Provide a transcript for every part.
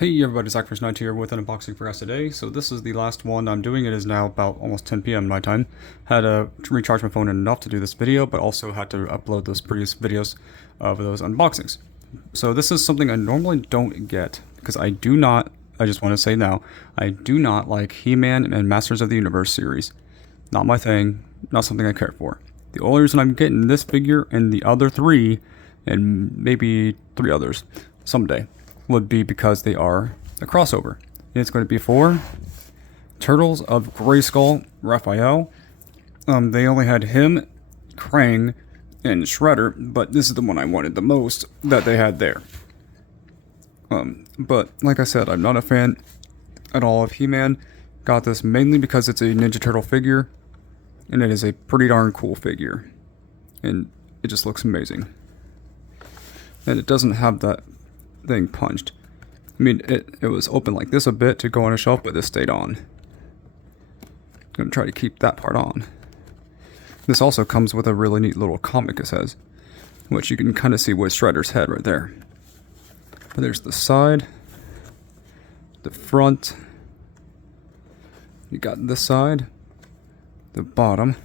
Hey everybody, Zach90 here with an unboxing for us today. So this is the last one I'm doing. It is now about almost 10 p.m. my time. Had to recharge my phone enough to do this video, but also had to upload those previous videos of those unboxings. So this is something I normally don't get, because I just want to say now, I do not like He-Man and Masters of the Universe series. Not my thing, not something I care for. The only reason I'm getting this figure and the other three, and maybe 3 others someday, would be because they are a crossover. And it's going to be for Turtles of Grayskull Raphael. They only had him, Krang, and Shredder, but this is the one I wanted the most that they had there. But like I said, I'm not a fan at all of He-Man. Got this mainly because it's a Ninja Turtle figure, and it is a pretty darn cool figure. And it just looks amazing. And it doesn't have that thing punched. I mean, it was open like this a bit to go on a shelf, but this stayed on. I'm gonna try to keep that part on. This also comes with a really neat little comic, it says, which you can kind of see with Shredder's head right there. But there's the side, the front, you got this side, the bottom,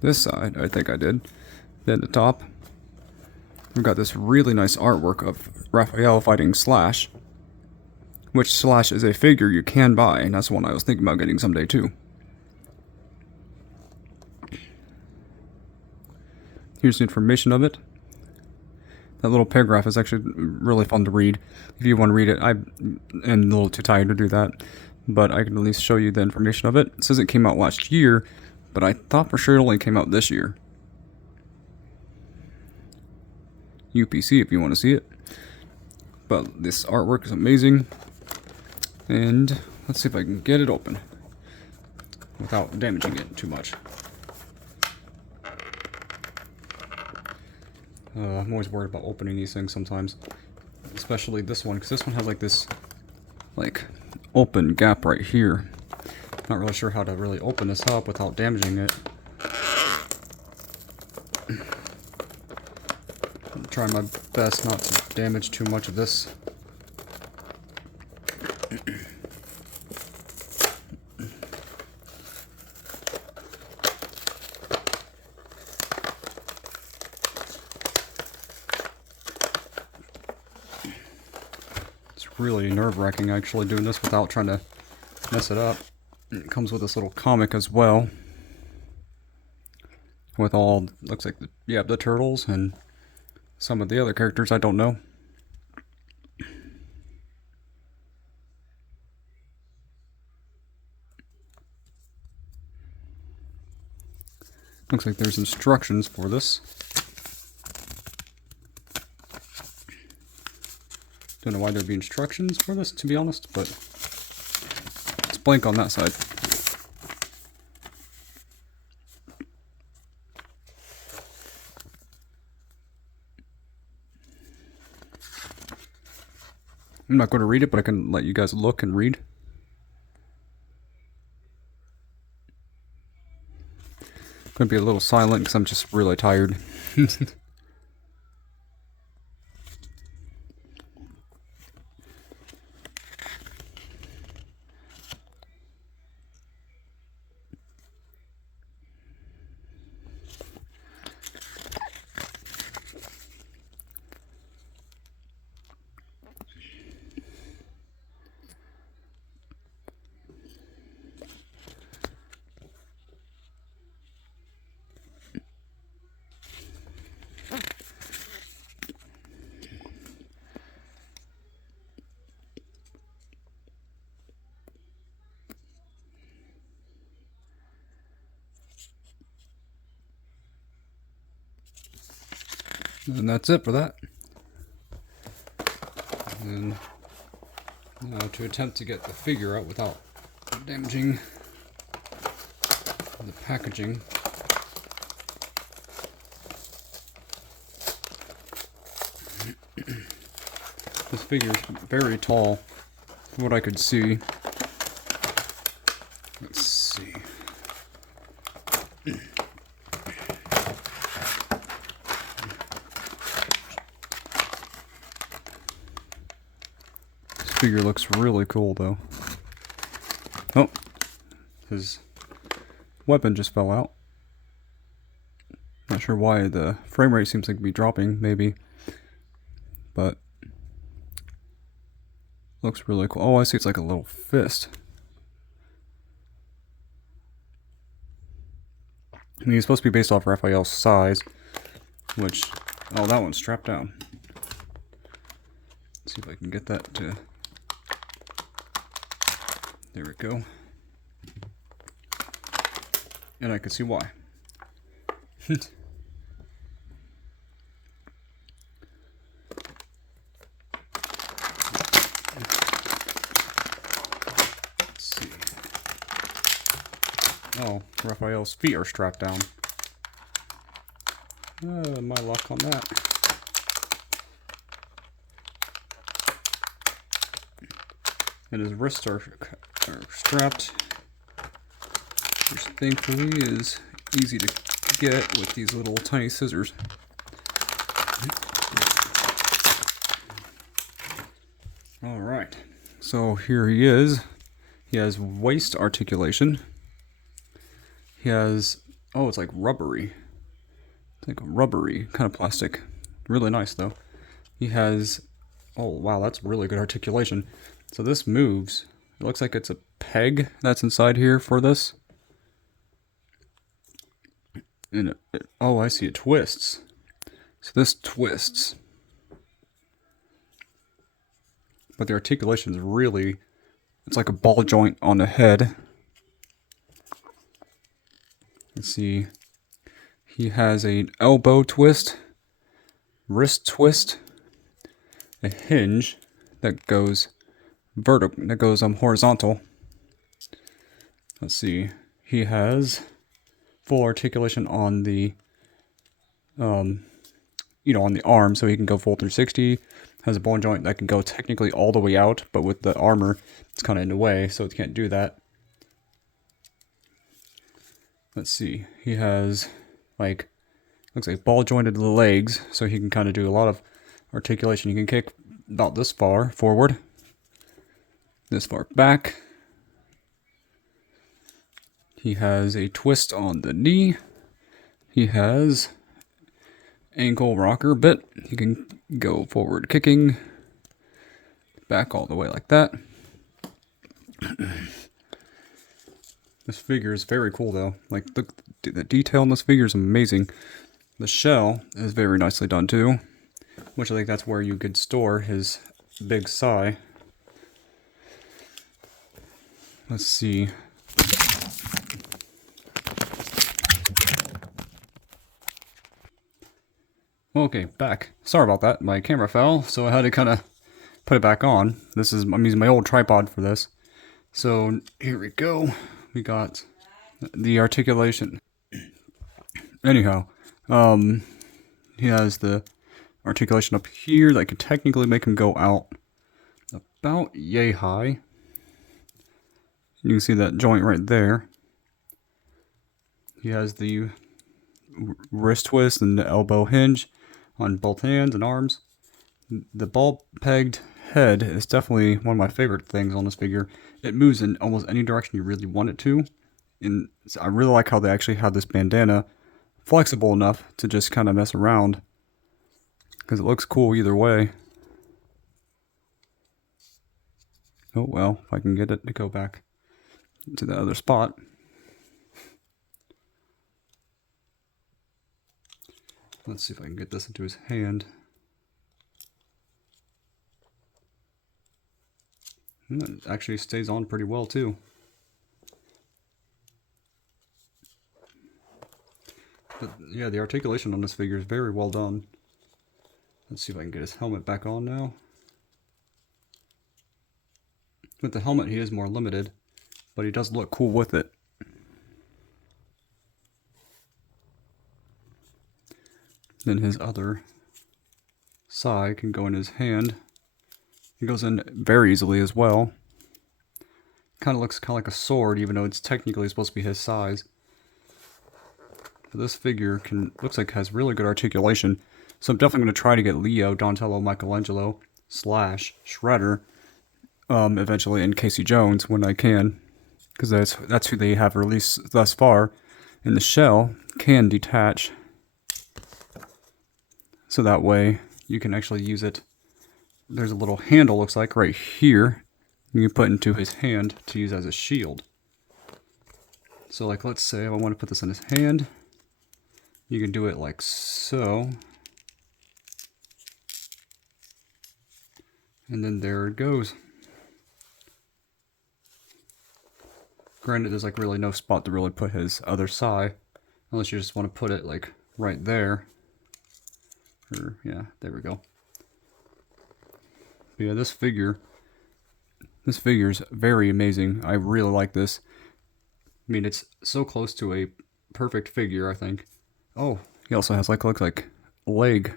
this side, I think I did, then the top. We've got this really nice artwork of Raphael fighting Slash, which Slash is a figure you can buy, and that's one I was thinking about getting someday too. Here's the information of it. That little paragraph is actually really fun to read. If you want to read it, I am a little too tired to do that, but I can at least show you the information of it. It says it came out last year, but I thought for sure it only came out this year. UPC if you want to see it. But this artwork is amazing. And let's see if I can get it open without damaging it too much. I'm always worried about opening these things sometimes. Especially this one, because this one has like this open gap right here. Not really sure how to really open this up without damaging it. I'm trying my best not to damage too much of this. It's really nerve-wracking actually doing this without trying to mess it up. And it comes with this little comic as well, with all, looks like the turtles and some of the other characters I don't know. Looks like there's instructions for this. Don't know why there'd be instructions for this, to be honest, but it's blank on that side. I'm not going to read it, but I can let you guys look and read. I'm going to be a little silent because I'm just really tired. And that's it for that. And now to attempt to get the figure out without damaging the packaging. This figure is very tall, from what I could see. Let's see. figure looks really cool though. Oh, his weapon just fell out. Not sure why the frame rate seems like to be dropping, maybe. But looks really cool. Oh, I see, it's like a little fist. I mean, he's supposed to be based off Raphael's size, which, oh, that one's strapped down. Let's see if I can get that to, there we go. And I can see why. Let's see. Oh, Raphael's feet are strapped down. My luck on that. And his wrists are strapped, which thankfully is easy to get with these little tiny scissors. Alright, so here he is. He has waist articulation. He has, oh, it's like rubbery. It's like a rubbery kind of plastic. Really nice though. He has, oh wow, that's really good articulation. So this moves. It looks like it's a peg that's inside here for this. And oh, I see, it twists. So this twists. But the articulation is really, it's like a ball joint on the head. Let's see. He has an elbow twist, wrist twist, a hinge that goes horizontal. Let's see. He has full articulation on the on the arm, so he can go full 360. Has a ball joint that can go technically all the way out, but with the armor, it's kind of in the way, so it can't do that. Let's see. He has like, looks like ball jointed legs, so he can kind of do a lot of articulation. He can kick about this far forward, this far back. He has a twist on the knee. He has ankle rocker bit. He can go forward kicking, back all the way like that. This figure is very cool though. Like the detail in this figure is amazing. The shell is very nicely done too, which I think that's where you could store his big sai. Let's see. Okay, back. Sorry about that. My camera fell, so I had to kind of put it back on. I'm using my old tripod for this. So here we go. We got the articulation. Anyhow, he has the articulation up here that could technically make him go out about yay high. You can see that joint right there. He has the wrist twist and the elbow hinge on both hands and arms. The ball pegged head is definitely one of my favorite things on this figure. It moves in almost any direction you really want it to. And I really like how they actually have this bandana flexible enough to just kind of mess around, because it looks cool either way. Oh well, if I can get it to go back to the other spot. Let's see if I can get this into his hand. And it actually stays on pretty well too. But yeah, the articulation on this figure is very well done. Let's see if I can get his helmet back on now. With the helmet, he is more limited, but he does look cool with it. Then his other sai can go in his hand. It goes in very easily as well. Kind of looks like a sword, even though it's technically supposed to be his size. But this figure looks like has really good articulation. So I'm definitely going to try to get Leo, Donatello, Michelangelo, / Shredder eventually in Casey Jones when I can, because that's who they have released thus far. And the shell can detach, so that way you can actually use it. There's a little handle, looks like, right here. You can put into his hand to use as a shield. So like, let's say I want to put this in his hand. You can do it like so. And then there it goes. Granted, there's like really no spot to really put his other side, unless you just want to put it like right there. Or, yeah, there we go. But yeah, this figure's very amazing. I really like this. I mean, it's so close to a perfect figure, I think. Oh, he also has like, looks like leg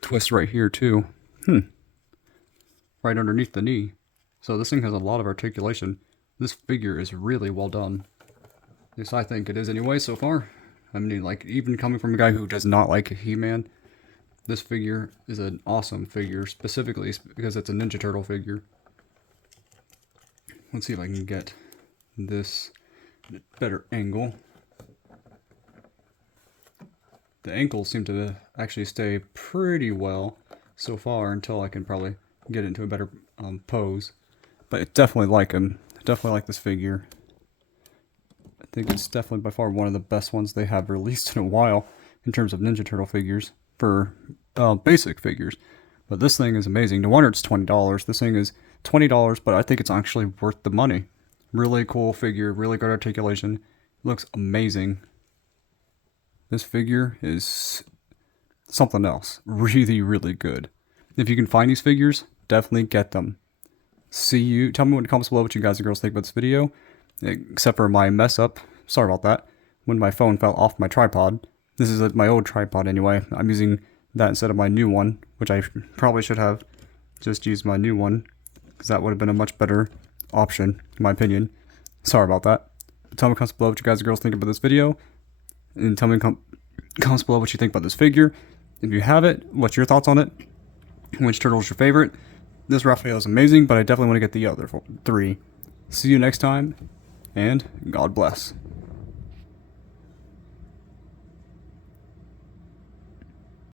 twist right here too. Right underneath the knee. So this thing has a lot of articulation. This figure is really well done. At least I think it is anyway so far. I mean, like, even coming from a guy who does not like He-Man, this figure is an awesome figure, specifically because it's a Ninja Turtle figure. Let's see if I can get this at a better angle. The ankles seem to actually stay pretty well so far until I can probably get into a better pose. But I definitely like him. I definitely like this figure. I think it's definitely by far one of the best ones they have released in a while in terms of Ninja Turtle figures for basic figures. But this thing is amazing. No wonder it's $20. This thing is $20, but I think it's actually worth the money. Really cool figure, really good articulation. Looks amazing. This figure is something else. Really, really good. If you can find these figures, definitely get them. See you. Tell me in the comments below what you guys and girls think about this video. Except for my mess up. Sorry about that. When my phone fell off my tripod. This is my old tripod anyway. I'm using that instead of my new one, which I probably should have just used my new one, because that would have been a much better option, in my opinion. Sorry about that. Tell me in the comments below what you guys and girls think about this video. And tell me in the comments below what you think about this figure. If you have it, what's your thoughts on it? Which turtle is your favorite? This Raphael is amazing, but I definitely want to get the other 3. See you next time, and God bless.